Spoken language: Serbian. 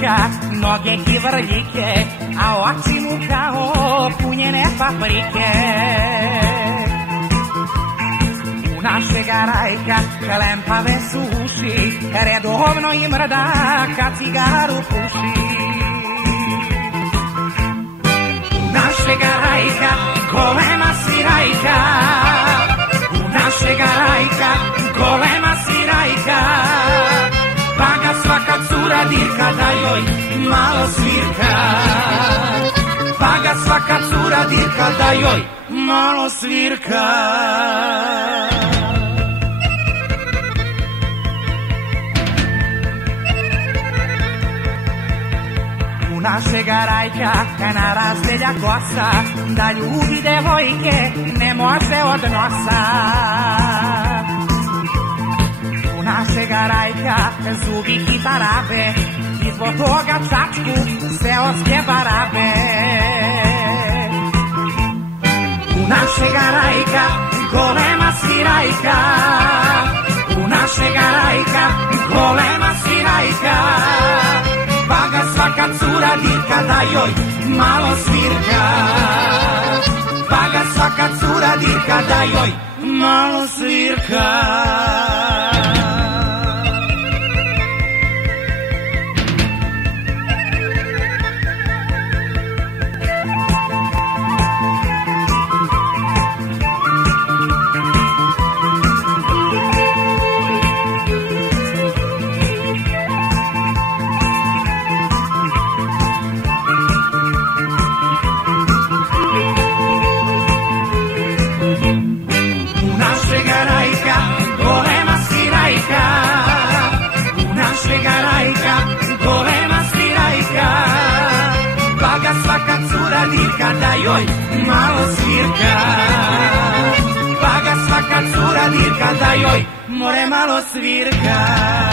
šegarajka, noge kivrljike, a oči mu kao punjene paprike. Puna šegarajka, klempave su uši, redovno im mrda kad cigaru puši. Puna šegarajka, golema svirajka, puna šegarajka, golema svirajka, pa ga svaka cura dirka da joj malo svirka. Pa ga svaka cura dirka da joj malo svirka. Puna šegarajka, na razdelja kosa, da ljubi devojke ne može od nosa. Puna šegarajka, zubi kitarabe, i zbog toga čačku seoske barabe. Puna šegarajka, golema svirajka, puna šegarajka, golema svirajka, pa ga svaka cura dirka da joj malo svirka. Pa ga svaka cura dirka da joj malo svirka. Šegarajka, golema svirajka, pa ga svaka cura dirka da joj malo svirka. Pa ga svaka cura dirka da joj more malo svirka.